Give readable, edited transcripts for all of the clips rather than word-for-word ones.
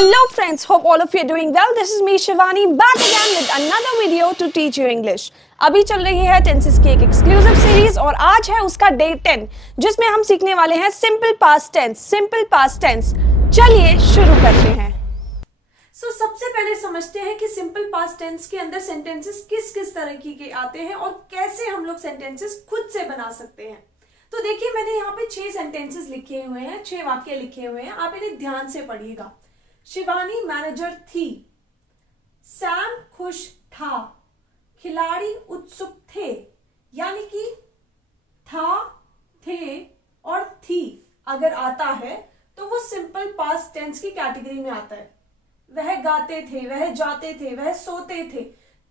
Hello friends, hope all of you are doing well. This is me Shivani back again with another video to teach you English. अभी चल रही है tenses की एक exclusive series और आज है उसका डे 10 जिसमें हम सीखने वाले हैं simple past tense. Simple past tense, चलिए शुरू करते हैं। सबसे पहले समझते हैं कि सिंपल पास्ट टेंस के अंदर सेंटेंसेस किस किस तरह के आते हैं और कैसे हम लोग सेंटेंसेस खुद से बना सकते हैं। तो देखिए मैंने यहाँ पे 6 सेंटेंसेस लिखे हुए हैं, 6 वाक्य लिखे हुए हैं, आप इन्हें ध्यान से पढ़िएगा। शिवानी मैनेजर थी, सैम खुश था, खिलाड़ी उत्सुक थे, यानी कि था, थे और थी अगर आता है तो वो सिंपल पास्ट टेंस की कैटेगरी में आता है। वह गाते थे, वह जाते थे, वह सोते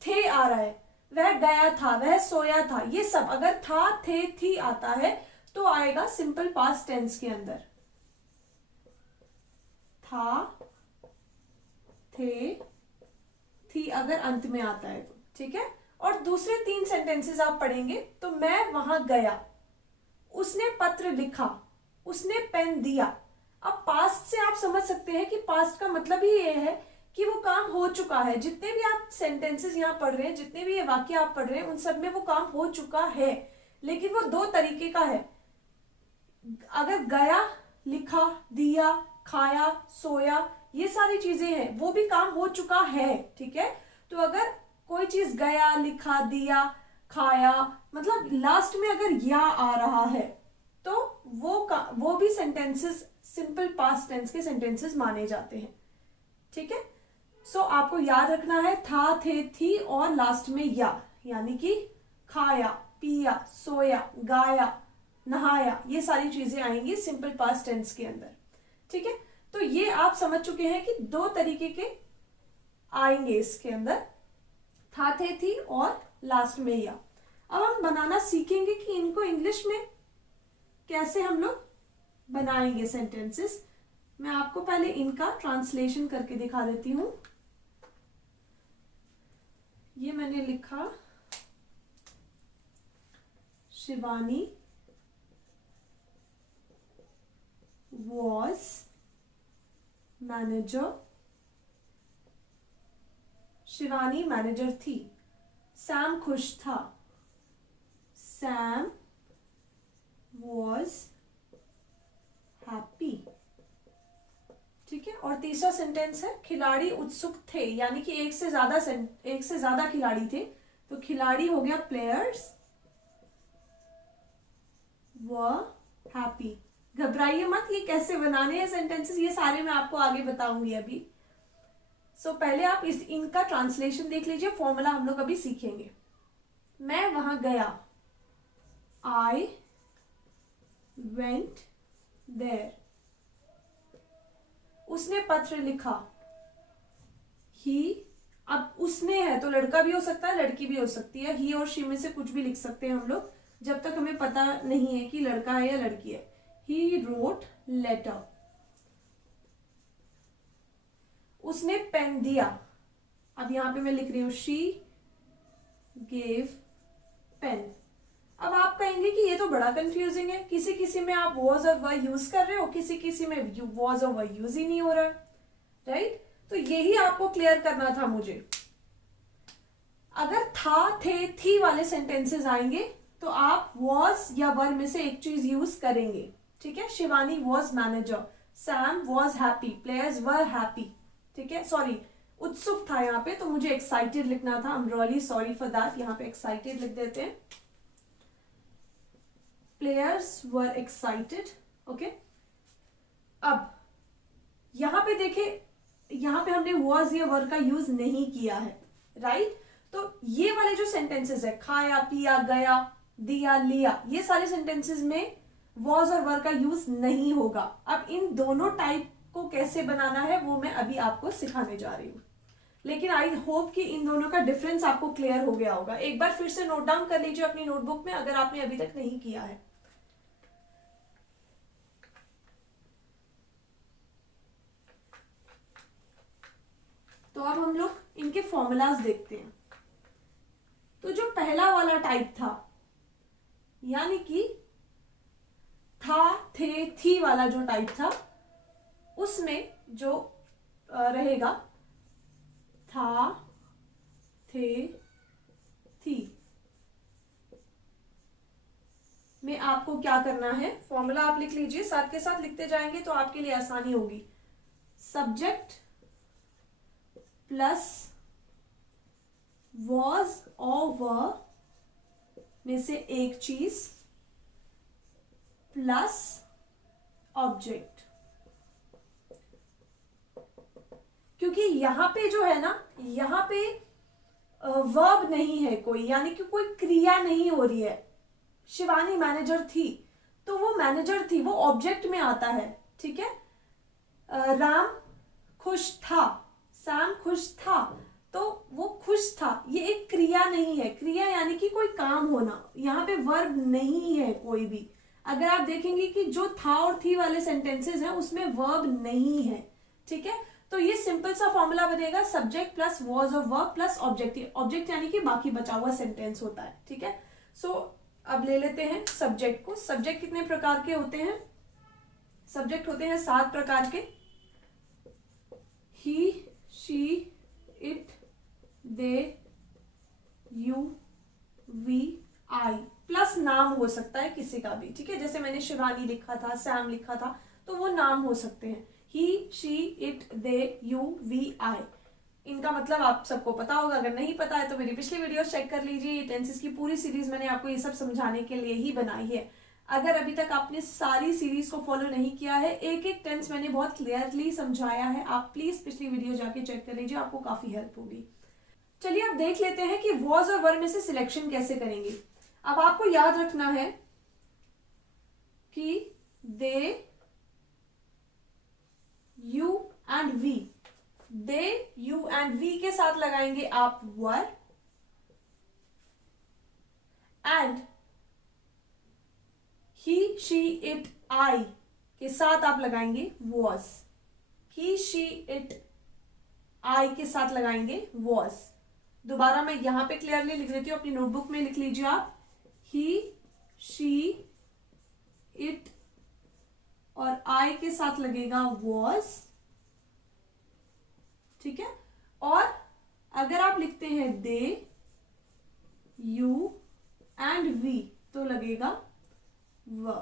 थे आ रहा है, वह गया था, वह सोया था, ये सब अगर था, थे, थी आता है तो आएगा सिंपल पास्ट टेंस के अंदर। था, थे, थी अगर अंत में आता है तो ठीक है। और दूसरे 3 सेंटेंसेस आप पढ़ेंगे तो मैं वहां गया, उसने पत्र लिखा, उसने पेन दिया। अब पास्ट से आप समझ सकते हैं कि पास्ट का मतलब ही ये है कि वो काम हो चुका है। जितने भी आप सेंटेंसेस यहाँ पढ़ रहे हैं, जितने भी ये वाक्य आप पढ़ रहे हैं, उन सब में वो काम हो चुका है, लेकिन वो 2 तरीके का है। अगर गया, लिखा, दिया, खाया, सोया, ये सारी चीजें हैं, वो भी काम हो चुका है, ठीक है। तो अगर कोई चीज गया, लिखा, दिया, खाया, मतलब लास्ट में अगर या आ रहा है तो वो भी सेंटेंसेस सिंपल पास्ट टेंस के सेंटेंसेस माने जाते हैं, ठीक है। सो आपको याद रखना है था, थे, थी और लास्ट में या, यानी कि खाया, पिया, सोया, गाया, नहाया, ये सारी चीजें आएंगी सिंपल पास्ट टेंस के अंदर, ठीक है। तो ये आप समझ चुके हैं कि 2 तरीके के आएंगे इसके अंदर, था, थे, थी और लास्ट में या। अब हम बनाना सीखेंगे कि इनको इंग्लिश में कैसे हम लोग बनाएंगे सेंटेंसेस। मैं आपको पहले इनका ट्रांसलेशन करके दिखा देती हूं। ये मैंने लिखा Shivani was manager, Shivani manager थी, सैम खुश था, सैम was हैप्पी, ठीक है। और तीसरा सेंटेंस है खिलाड़ी उत्सुक थे, यानी कि एक से ज्यादा खिलाड़ी थे, तो खिलाड़ी हो गया प्लेयर्स were हैप्पी। घबराइए मत, ये कैसे बनाने हैं सेंटेंसेस, ये सारे मैं आपको आगे बताऊंगी अभी। पहले आप इनका ट्रांसलेशन देख लीजिए, फॉर्मूला हम लोग अभी सीखेंगे। मैं वहां गया, I went there। उसने पत्र लिखा, he, अब उसने है तो लड़का भी हो सकता है, लड़की भी हो सकती है, he और she में से कुछ भी लिख सकते हैं हम लोग, जब तक हमें पता नहीं है कि लड़का है या लड़की है। He wrote letter। उसने पेन दिया, अब यहां पे मैं लिख रही हूं she gave pen। अब आप कहेंगे कि ये तो बड़ा कंफ्यूजिंग है, किसी किसी में आप was और were यूज कर रहे हो, किसी किसी में was और were यूज ही नहीं हो रहा है, राइट। तो यही आपको क्लियर करना था मुझे। अगर था, थे, थी वाले सेंटेंसेस आएंगे तो आप was या were में से एक चीज यूज करेंगे, ठीक है। Shivani was manager, Sam was happy, players were happy, ठीक है। सॉरी, उत्सुक था यहाँ पे, तो मुझे एक्साइटेड लिखना था। I am really sorry for that, यहाँ पे एक्साइटेड लिख देते हैं। Players were excited, okay. अब यहाँ पे देखे, यहाँ पे हमने was या were का यूज नहीं किया है, राइट। तो ये वाले जो सेंटेंसेस है, खाया, पिया, गया, दिया, लिया, ये सारे सेंटेंसेस में was और were का यूज नहीं होगा। अब इन दोनों टाइप को कैसे बनाना है वो मैं अभी आपको सिखाने जा रही हूँ, लेकिन आई होप कि इन दोनों का डिफरेंस आपको क्लियर हो गया होगा। एक बार फिर से नोट डाउन कर लीजिए अपनी नोटबुक में, अगर आपने अभी तक नहीं किया है। तो अब हम लोग इनके फॉर्मूलाज देखते हैं। तो जो पहला वाला टाइप था, यानी कि था, थे, थी वाला जो टाइप था, उसमें जो रहेगा था, थे, थी। में आपको क्या करना है, फॉर्मूला आप लिख लीजिए, साथ के साथ लिखते जाएंगे तो आपके लिए आसानी होगी। सब्जेक्ट प्लस वॉज और वर में से एक चीज प्लस ऑब्जेक्ट। क्योंकि यहां पे जो है ना, यहां पे वर्ब नहीं है कोई, यानी कि कोई क्रिया नहीं हो रही है। शिवानी मैनेजर थी, तो वो मैनेजर थी, वो ऑब्जेक्ट में आता है, ठीक है। राम खुश था, सैम खुश था, तो वो खुश था, ये एक क्रिया नहीं है। क्रिया यानी कि कोई काम होना, यहाँ पे वर्ब नहीं है कोई भी। अगर आप देखेंगे कि जो था और थी वाले सेंटेंसेस हैं उसमें वर्ब नहीं है, ठीक है। तो ये सिंपल सा फॉर्मूला बनेगा, सब्जेक्ट प्लस वॉज और वर्ब प्लस ऑब्जेक्ट। ऑब्जेक्ट यानी कि बाकी बचा हुआ सेंटेंस होता है, ठीक है। सो अब ले लेते हैं सब्जेक्ट को। सब्जेक्ट कितने प्रकार के होते हैं? सब्जेक्ट होते हैं 7 प्रकार के। He, she, it, they, you, we, I, plus नाम हो सकता है किसी का भी, ठीक है। जैसे मैंने शिवानी लिखा था, सैम लिखा था, तो वो नाम हो सकते हैं। He, she, it, they, you, we, I. इनका मतलब आप सबको पता होगा, अगर नहीं पता है तो मेरी पिछली वीडियो चेक कर लीजिए। ये टेंसेस की पूरी सीरीज मैंने आपको ये सब समझाने के लिए ही बनाई है। अगर अभी तक आपने सारी सीरीज को फॉलो नहीं किया है, एक एक टेंस मैंने बहुत क्लियरली समझाया है, आप प्लीज पिछली वीडियो जाके चेक कर लीजिए, आपको काफी हेल्प होगी। चलिए अब देख लेते हैं कि वॉज और वर में से सिलेक्शन कैसे करेंगे। अब आपको याद रखना है कि they, you and we, they, you and we के साथ लगाएंगे आप were, and he, she, it, I के साथ आप लगाएंगे was. He, she, it, I के साथ लगाएंगे वॉज। दोबारा मैं यहां पे क्लियरली लिख देती हूं, अपनी नोटबुक में लिख लीजिए आप। ही, शी, इट और आई के साथ लगेगा वॉज, ठीक है। और अगर आप लिखते हैं दे, यू एंड वी तो लगेगा व।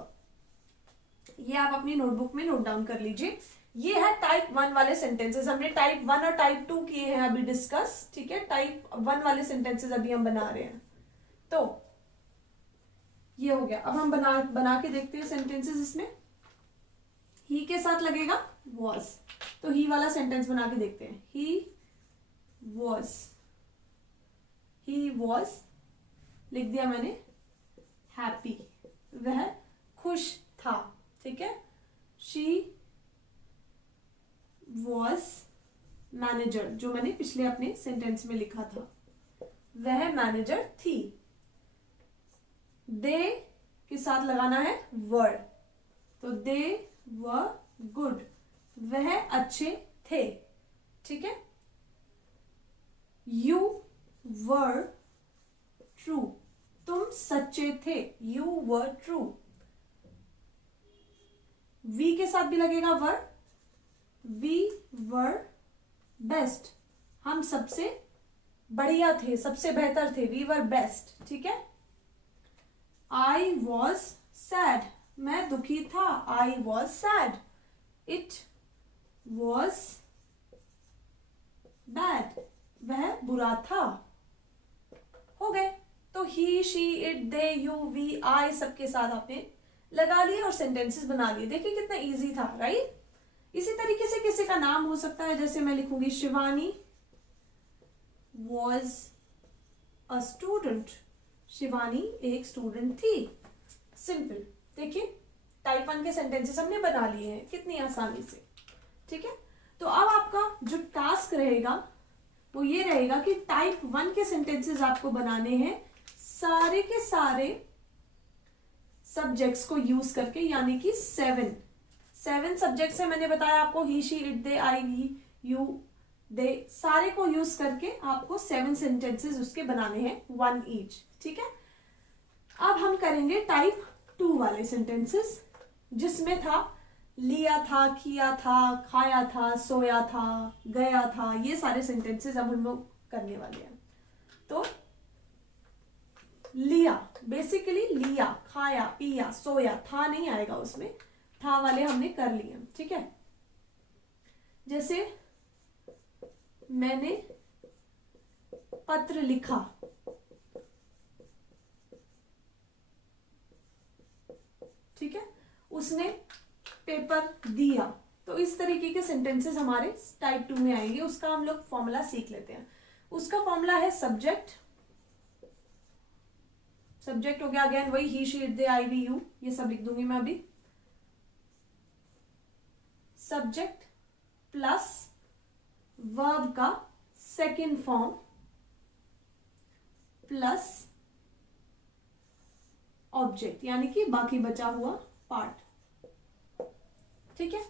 ये आप अपनी नोटबुक में नोट डाउन कर लीजिए। ये है टाइप 1 वाले सेंटेंसेस। हमने टाइप 1 और टाइप 2 किए हैं अभी डिस्कस, ठीक है। टाइप 1 वाले सेंटेंसेस अभी हम बना रहे हैं। तो ये हो गया। अब हम बना के देखते हैं सेंटेंसेस। इसमें ही के साथ लगेगा वॉज, तो ही वाला सेंटेंस बना के देखते हैं। ही वॉज लिख दिया मैंने, हैप्पी, वह खुश था, ठीक है। शी वॉज मैनेजर, जो मैंने पिछले अपने सेंटेंस में लिखा था, वह मैनेजर थी। दे के साथ लगाना है वर, तो दे वर गुड, वह अच्छे थे, ठीक है। यू वर ट्रू, तुम सच्चे थे, यू वर ट्रू। वी के साथ भी लगेगा वर, वी वर बेस्ट, हम सबसे बढ़िया थे, सबसे बेहतर थे, वी वर बेस्ट, ठीक है। आई वॉज सैड, मैं दुखी था, I was sad. It was bad, वह बुरा था। हो गए। तो he, she, it, they, you, we, I सबके साथ आपने लगा लिए और सेंटेंसेस बना लिए। देखिए कितना इजी था, राइट। इसी तरीके से किसी का नाम हो सकता है, जैसे मैं लिखूंगी Shivani was a student, Shivani एक स्टूडेंट थी। सिंपल। देखिए टाइप 1 के सेंटेंसेस हमने बना लिए हैं कितनी आसानी से, ठीक है। तो अब आपका जो टास्क रहेगा वो ये रहेगा कि टाइप 1 के सेंटेंसेस आपको बनाने हैं सारे के सारे सब्जेक्ट्स को यूज करके, यानी कि 7 सब्जेक्ट्स है। मैंने बताया आपको, he, she, it, they, I, we, you, they, सारे को यूज करके आपको 7 सेंटेंसेस उसके बनाने हैं, 1 ईच, ठीक है। अब हम करेंगे टाइप 2 वाले सेंटेंसेस, जिसमें था लिया था, किया था, खाया था, सोया था, गया था, ये सारे सेंटेंसेस अब हम लोग करने वाले हैं। तो लिया, बेसिकली लिया, खाया, पिया, सोया, था नहीं आएगा उसमें, था वाले हमने कर लिए, ठीक है। जैसे मैंने पत्र लिखा, ठीक है, उसने पेपर दिया। तो इस तरीके के सेंटेंसेस हमारे टाइप 2 में आएंगे। उसका हम लोग फॉर्मूला सीख लेते हैं। उसका फॉर्मूला है सब्जेक्ट, सब्जेक्ट हो गया अगेन वही he, she, it, they, I, we, you, ये सब लिख दूंगी मैं अभी। सब्जेक्ट प्लस वर्ब का सेकेंड फॉर्म प्लस ऑब्जेक्ट, यानी कि बाकी बचा हुआ पार्ट, ठीक है।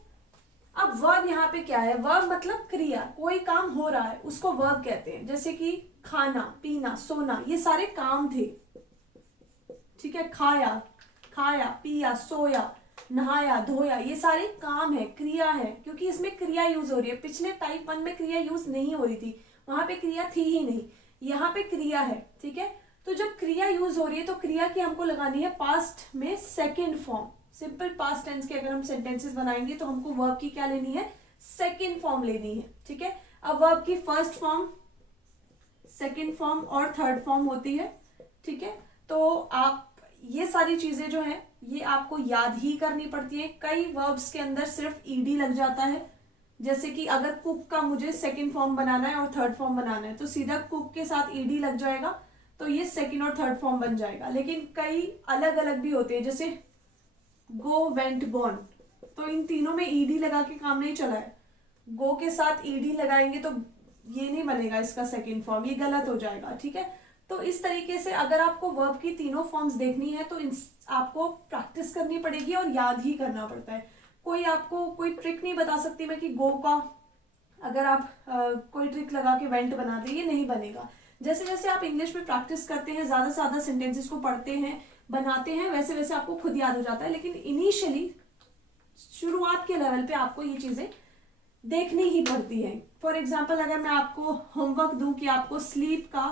अब वर्ब यहाँ पे क्या है? वर्ब मतलब क्रिया, कोई काम हो रहा है उसको वर्ब कहते हैं। जैसे कि खाना, पीना, सोना, ये सारे काम थे, ठीक है। खाया, खाया, पिया, सोया, नहाया, धोया, ये सारे काम है, क्रिया है, क्योंकि इसमें क्रिया यूज हो रही है। पिछले टाइप 1 में क्रिया यूज नहीं हो रही थी, वहां पे क्रिया थी ही नहीं, यहाँ पे क्रिया है, ठीक है। तो जब क्रिया यूज हो रही है तो क्रिया की हमको लगानी है पास्ट में second form. Simple past tense के अगर हम सेंटेंसेस बनाएंगे तो हमको वर्ब की क्या लेनी है? सेकेंड फॉर्म लेनी है, ठीक है। अब वर्ब की फर्स्ट फॉर्म, सेकेंड फॉर्म और थर्ड फॉर्म होती है, ठीक है। तो आप ये सारी चीजें जो है ये आपको याद ही करनी पड़ती है। कई वर्ब्स के अंदर सिर्फ ईडी लग जाता है, जैसे कि अगर कुक का मुझे सेकेंड फॉर्म बनाना है और थर्ड फॉर्म बनाना है तो सीधा कुक के साथ ईडी लग जाएगा, तो ये सेकेंड और थर्ड फॉर्म बन जाएगा। लेकिन कई अलग अलग भी होते हैं, जैसे गो, वेंट, गॉन, तो इन तीनों में ईडी लगा के काम नहीं चला है। गो के साथ ईडी लगाएंगे तो ये नहीं बनेगा इसका सेकेंड फॉर्म, ये गलत हो जाएगा, ठीक है। तो इस तरीके से अगर आपको वर्ब की तीनों फॉर्म्स देखनी है तो आपको प्रैक्टिस करनी पड़ेगी और याद ही करना पड़ता है। कोई आपको कोई ट्रिक नहीं बता सकती मैं कि गो का अगर आप कोई ट्रिक लगा के वेंट बना दे, ये नहीं बनेगा। जैसे जैसे आप इंग्लिश में प्रैक्टिस करते हैं, ज्यादा से ज्यादा सेंटेंसेस को पढ़ते हैं, बनाते हैं, वैसे वैसे आपको खुद याद हो जाता है। लेकिन इनिशियली शुरुआत के लेवल पे आपको ये चीजें देखनी ही पड़ती है। फॉर एग्जाम्पल अगर मैं आपको होमवर्क दूं कि आपको स्लीप का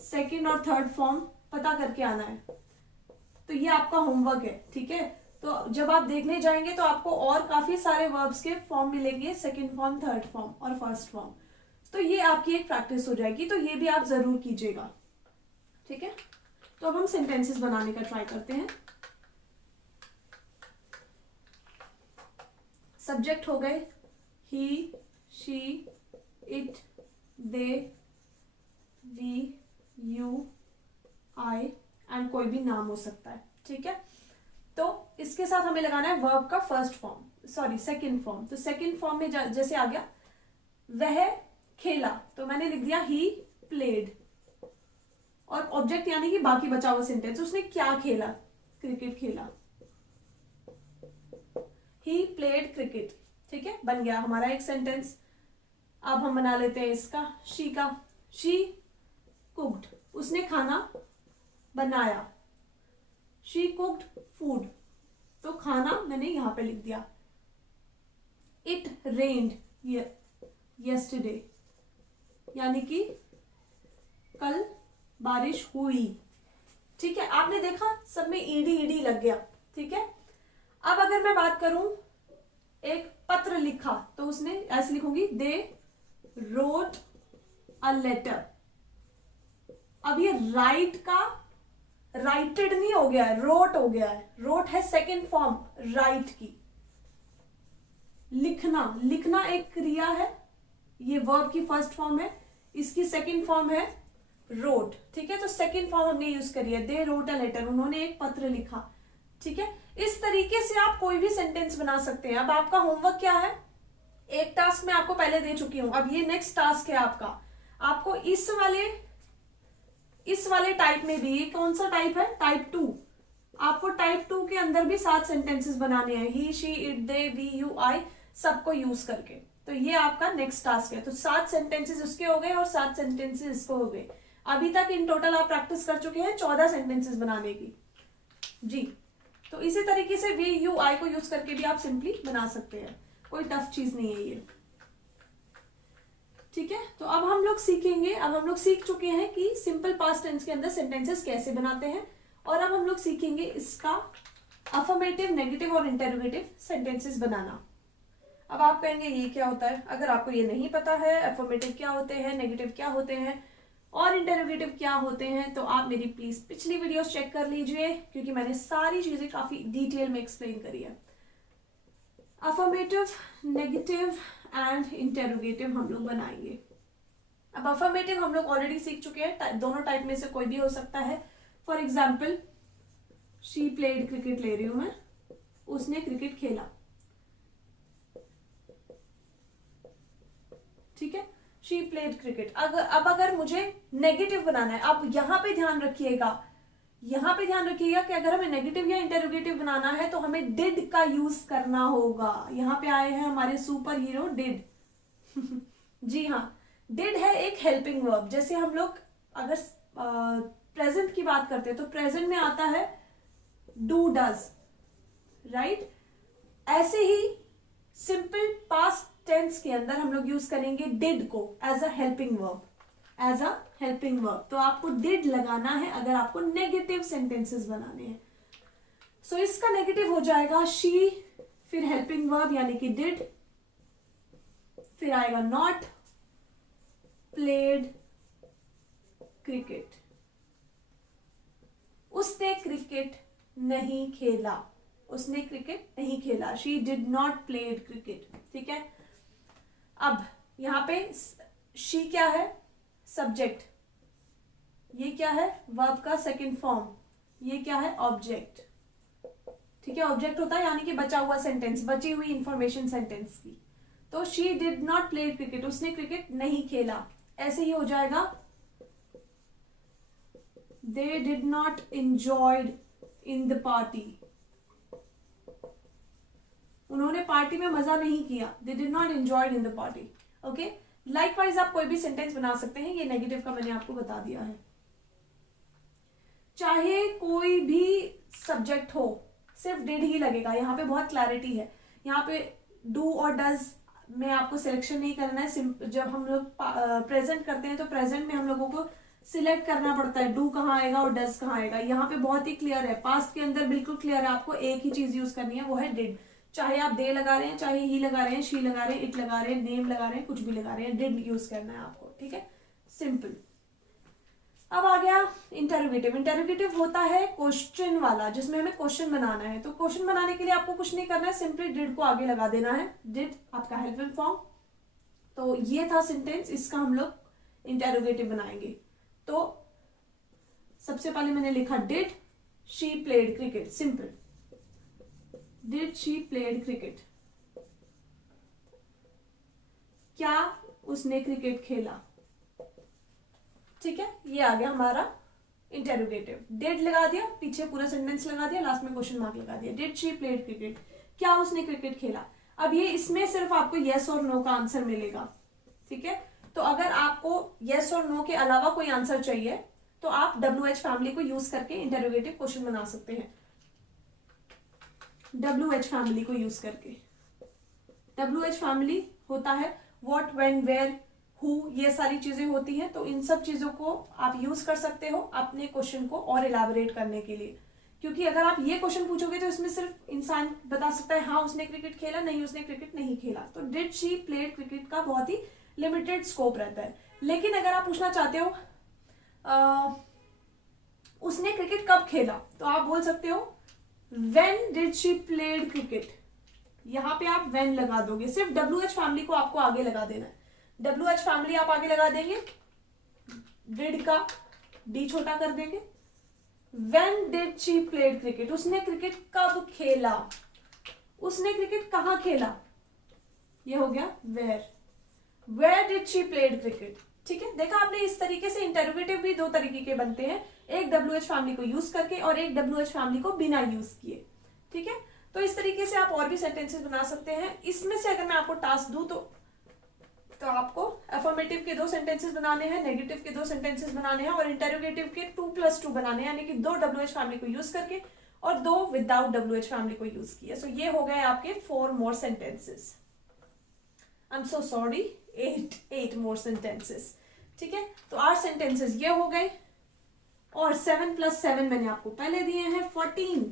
सेकेंड और थर्ड फॉर्म पता करके आना है, तो ये आपका होमवर्क है, ठीक है। तो जब आप देखने जाएंगे तो आपको और काफी सारे वर्ब्स के फॉर्म मिलेंगे, सेकेंड फॉर्म, थर्ड फॉर्म और फर्स्ट फॉर्म। तो ये आपकी एक प्रैक्टिस हो जाएगी, तो ये भी आप जरूर कीजिएगा, ठीक है। तो अब हम सेंटेंसेस बनाने का ट्राई करते हैं। सब्जेक्ट हो गए he, she, it, they, we, you, I, and कोई भी नाम हो सकता है, ठीक है। तो इसके साथ हमें लगाना है वर्ब का first form, sorry second form. तो सेकेंड फॉर्म में जैसे आ गया वह खेला, तो मैंने लिख दिया ही प्लेड, और ऑब्जेक्ट यानी कि बाकी बचा हुआ सेंटेंस, उसने क्या खेला? क्रिकेट खेला, ही प्लेड क्रिकेट, ठीक है, बन गया हमारा एक सेंटेंस। अब हम बना लेते हैं इसका शी का। शी कुक्ड, उसने खाना बनाया, शी कुक्ड फूड, तो खाना मैंने यहां पे लिख दिया। इट रेन्ड यस्टरडे, यानी कि कल बारिश हुई, ठीक है। आपने देखा सब में ईडी ईडी लग गया, ठीक है। अब अगर मैं बात करूं एक पत्र लिखा, तो उसने ऐसे लिखूंगी दे रोट अ लेटर। अब ये राइट का राइटेड नहीं हो गया है, रोट हो गया है। रोट है सेकेंड फॉर्म राइट की। लिखना, लिखना एक क्रिया है, ये वर्ब की फर्स्ट फॉर्म है, इसकी सेकेंड फॉर्म है रोट, ठीक है। तो सेकेंड फॉर्म हमने यूज करी है, दे रोट अ लेटर, उन्होंने एक पत्र लिखा, ठीक है। इस तरीके से आप कोई भी सेंटेंस बना सकते हैं। अब आपका होमवर्क क्या है? एक टास्क मैं आपको पहले दे चुकी हूं, अब ये नेक्स्ट टास्क है आपका। आपको इस वाले टाइप में भी, कौन सा टाइप है? टाइप 2। आपको टाइप 2 के अंदर भी 7 सेंटेंसेस बनाने हैं, he, she, it, they, we, you, I, सबको यूज करके। तो ये आपका नेक्स्ट टास्क है। तो 7 सेंटेंसेस उसके हो गए और 7 सेंटेंसेस इसको हो गए। अभी तक इन टोटल आप प्रैक्टिस कर चुके हैं 14 सेंटेंसेस बनाने की, जी। तो इसी तरीके से वी यू आई को यूज करके भी आप सिंपली बना सकते हैं, कोई टफ चीज नहीं है ये। ठीक है, तो अब हम लोग सीखेंगे, अब हम लोग सीख चुके हैं कि सिंपल पास्ट टेंस के अंदर सेंटेंसेस कैसे बनाते हैं, और अब हम लोग सीखेंगे इसका अफर्मेटिव, नेगेटिव और इंटेरोगेटिव सेंटेंसेस बनाना। अब आप कहेंगे ये क्या होता है? अगर आपको ये नहीं पता है अफर्मेटिव क्या होते हैं, नेगेटिव क्या होते हैं और इंटेरोगेटिव क्या होते हैं, तो आप मेरी प्लीज पिछली वीडियोस चेक कर लीजिए, क्योंकि मैंने सारी चीजें काफी डिटेल में एक्सप्लेन करी है। अफर्मेटिव, नेगेटिव एंड इंटेरोगेटिव हम लोग बनाएंगे। अब अफर्मेटिव हम लोग ऑलरेडी सीख चुके हैं, दोनों टाइप में से कोई भी हो सकता है। For example, she played cricket ले रही हूं मैं, उसने क्रिकेट खेला। ठीक है, शी प्लेड क्रिकेट। अब अगर मुझे नेगेटिव बनाना है, अब यहां पे ध्यान रखिएगा, कि अगर हमें नेगेटिव या इंटेरोगेटिव बनाना है तो हमें डिड का यूज करना होगा। यहाँ पे आए हैं हमारे सुपर हीरो डिड। जी हाँ, डिड है एक हेल्पिंग वर्ब। जैसे हम लोग अगर प्रेजेंट की बात करते हैं तो प्रेजेंट में आता है डू, डज, राइट। ऐसे ही सिंपल पास्ट टेंस के अंदर हम लोग यूज करेंगे डिड को एज अ हेल्पिंग वर्ब, तो आपको डिड लगाना है अगर आपको नेगेटिव सेंटेंसेस बनाने हैं। सो इसका नेगेटिव हो जाएगा शी, फिर हेल्पिंग वर्ब यानी कि डिड, फिर आएगा नॉट प्लेड क्रिकेट, उसने क्रिकेट नहीं खेला, she did not played cricket. ठीक है, अब यहां पे शी क्या है? सब्जेक्ट। ये क्या है? वर्ब का सेकंड फॉर्म। ये क्या है? ऑब्जेक्ट। ठीक है, ऑब्जेक्ट होता है यानी कि बचा हुआ सेंटेंस, बची हुई इंफॉर्मेशन सेंटेंस की। तो she did not play cricket, उसने क्रिकेट नहीं खेला। ऐसे ही हो जाएगा they did not enjoyed in the party, उन्होंने पार्टी में मजा नहीं किया। They did not enjoyed in the party. Okay, likewise आप कोई भी सेंटेंस बना सकते हैं। ये नेगेटिव का मैंने आपको बता दिया है। चाहे कोई भी सब्जेक्ट हो, सिर्फ डिड ही लगेगा। यहाँ पे बहुत क्लैरिटी है। यहाँ पे डू और डज में आपको सिलेक्शन नहीं करना है। जब हम लोग प्रेजेंट करते हैं तो प्रेजेंट में हम लोगों को सिलेक्ट करना पड़ता है डू कहाँ आएगा और डज कहाँ आएगा। यहाँ पे बहुत ही क्लियर है। पास्ट के अंदर बिल्कुल क्लियर है, आपको एक ही चीज यूज करनी है, वो है डिड। चाहे आप दे लगा रहे हैं, चाहे ही लगा रहे हैं, शी लगा रहे हैं, इट लगा रहे हैं, नेम लगा रहे हैं, कुछ भी लगा रहे हैं, डिड यूज करना है आपको। ठीक है, सिंपल। अब आ गया इंटेरोगेटिव। इंटेरोगेटिव होता है क्वेश्चन वाला, जिसमें हमें क्वेश्चन बनाना है। तो क्वेश्चन बनाने के लिए आपको कुछ नहीं करना है, सिंपली डिड को आगे लगा देना है। डिड आपका हेल्पिंग फॉर्म। तो ये था सेंटेंस, इसका हम लोग इंटेरोगेटिव बनाएंगे। तो सबसे पहले मैंने लिखा did she played cricket, simple. Did she played cricket, क्या उसने क्रिकेट खेला। ठीक है, ये आ गया हमारा इंटेरोगेटिव। डिड लगा दिया, पीछे पूरा सेंटेंस लगा दिया, लास्ट में क्वेश्चन मार्क लगा दिया। डिड शी प्लेड क्रिकेट, क्या उसने क्रिकेट खेला। अब ये इसमें सिर्फ आपको यस और नो का आंसर मिलेगा। ठीक है, तो अगर आपको यस और नो के अलावा कोई आंसर चाहिए तो आप WH फैमिली को यूज करके इंटेरोगेटिव क्वेश्चन बना सकते हैं। WH फैमिली को यूज करके। WH फैमिली होता है व्हाट, व्हेन, वेयर, हु, ये सारी चीजें होती हैं। तो इन सब चीजों को आप यूज कर सकते हो अपने क्वेश्चन को और इलैबोरेट करने के लिए। क्योंकि अगर आप ये क्वेश्चन पूछोगे तो इसमें सिर्फ इंसान बता सकता है हाँ उसने क्रिकेट खेला, नहीं उसने क्रिकेट नहीं खेला। तो डिड शी प्लेड क्रिकेट का बहुत ही लिमिटेड स्कोप रहता है। लेकिन अगर आप पूछना चाहते हो उसने क्रिकेट कब खेला, तो आप बोल सकते हो when did she played cricket. यहां पे आप व्हेन लगा दोगे, सिर्फ WH फैमिली को आपको आगे लगा देना है। WH फैमिली आप आगे लगा देंगे, डिड का डी छोटा कर देंगे। When did she played cricket, उसने क्रिकेट कब खेला, उसने क्रिकेट कहां खेला, ये हो गया where did she played cricket. ठीक है, देखा आपने, इस तरीके से इंटेरोगेटिव भी दो तरीके के बनते हैं, एक WH फैमिली को यूज करके और एक WH फैमिली को बिना यूज किए। ठीक है, तो इस तरीके से आप और भी सेंटेंसेस बना सकते हैं। इसमें से अगर मैं आपको टास्क दूं तो आपको अफर्मेटिव के 2 सेंटेंसेस बनाने हैं, नेगेटिव के 2 सेंटेंसेस बनाने हैं और इंटेरोगेटिव के 2+2 बनाने हैं, यानी कि 2 WH फैमिली को यूज करके और 2 विदाउट WH फैमिली को यूज किया। सो ये हो गए आपके 4 more sentences. I am so sorry, 8 more sentences. ठीक है, तो 8 सेंटेंसेस ये हो गए, और 7 + 7 मैंने आपको पहले दिए हैं 14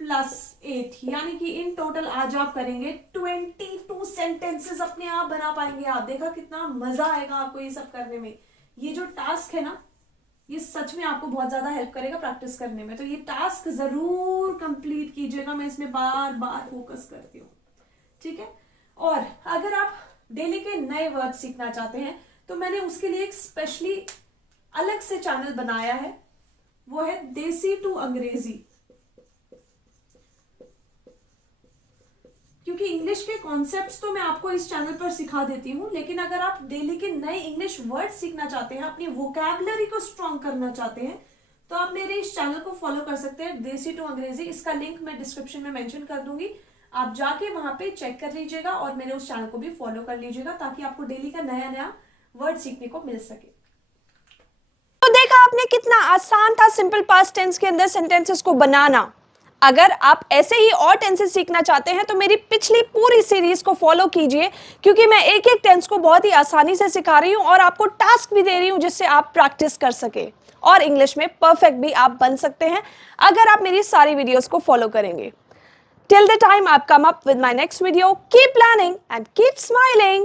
+ 8, यानी कि इन टोटल आज आप करेंगे 22 सेंटेंसेस अपने आप बना पाएंगे आप। देखा कितना मजा आएगा आपको ये सब करने में। ये जो टास्क है ना, ये सच में आपको बहुत ज्यादा हेल्प करेगा प्रैक्टिस करने में। तो ये टास्क जरूर कंप्लीट कीजिएगा, मैं इसमें बार बार फोकस करती हूँ। ठीक है, और अगर आप डेली के नए वर्ड सीखना चाहते हैं तो मैंने उसके लिए एक स्पेशली अलग से चैनल बनाया है, वो है देसी टू अंग्रेजी। क्योंकि इंग्लिश के कॉन्सेप्ट्स तो मैं आपको इस चैनल पर सिखा देती हूँ, लेकिन अगर आप डेली के नए इंग्लिश वर्ड सीखना चाहते हैं, अपनी वोकैबुलरी को स्ट्रॉन्ग करना चाहते हैं, तो आप मेरे इस चैनल को फॉलो कर सकते हैं, देसी टू अंग्रेजी। इसका लिंक मैं डिस्क्रिप्शन में मेंशन कर दूंगी, आप जाके वहां पे चेक कर लीजिएगा और मेरे उस चैनल को भी फॉलो कर लीजिएगा, ताकि आपको डेली का नया नया वर्ड सीखने को मिल सके। तो देखा आपने कितना आसान था सिंपल पास्ट टेंस के अंदर सेंटेंसेस को बनाना। अगर आप ऐसे ही और टेंसेस सीखना चाहते हैं तो मेरी पिछली पूरी सीरीज को फॉलो कीजिए, क्योंकि मैं एक एक टेंस को बहुत ही आसानी से सिखा रही हूं और आपको टास्क भी दे रही हूं जिससे आप प्रैक्टिस कर सके और इंग्लिश में परफेक्ट भी आप बन सकते हैं अगर आप मेरी सारी वीडियोस को फॉलो करेंगे। Till the time I come up with my next video, keep learning and keep smiling.